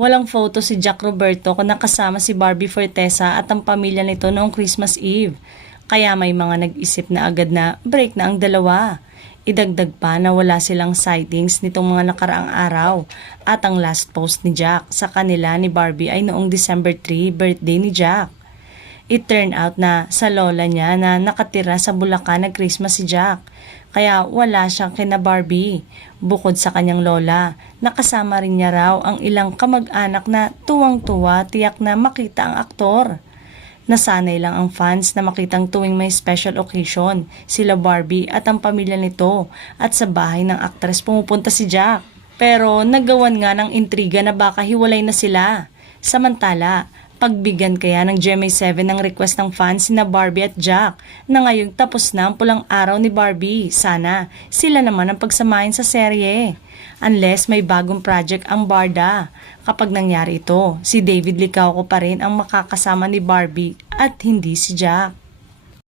Walang photo si Jack Roberto kung nakasama si Barbie Fortesa at ang pamilya nito noong Christmas Eve. Kaya may mga nag-isip na agad na break na ang dalawa. Idagdag pa na wala silang sightings nitong mga nakaraang araw at ang last post ni Jack sa kanila ni Barbie ay noong December 3, birthday ni Jack. It turned out na sa lola niya na nakatira sa Bulacan nag-Christmas si Jack. Kaya wala siyang kina Barbie. Bukod sa kanyang lola, nakasama rin niya raw ang ilang kamag-anak na tuwang-tuwa tiyak na makita ang aktor. Nasanay lang ang fans na makitang tuwing may special occasion, sila Barbie at ang pamilya nito at sa bahay ng aktres pumupunta si Jack. Pero nagawan nga ng intriga na baka hiwalay na sila. Samantala, pagbigyan kaya ng GMA7 ng request ng fans na Barbie at Jack na ngayong tapos na ang pulang araw ni Barbie. Sana sila naman ang pagsamahin sa serye. Unless may bagong project ang Barda. Kapag nangyari ito, si David Licauco pa rin ang makakasama ni Barbie at hindi si Jack.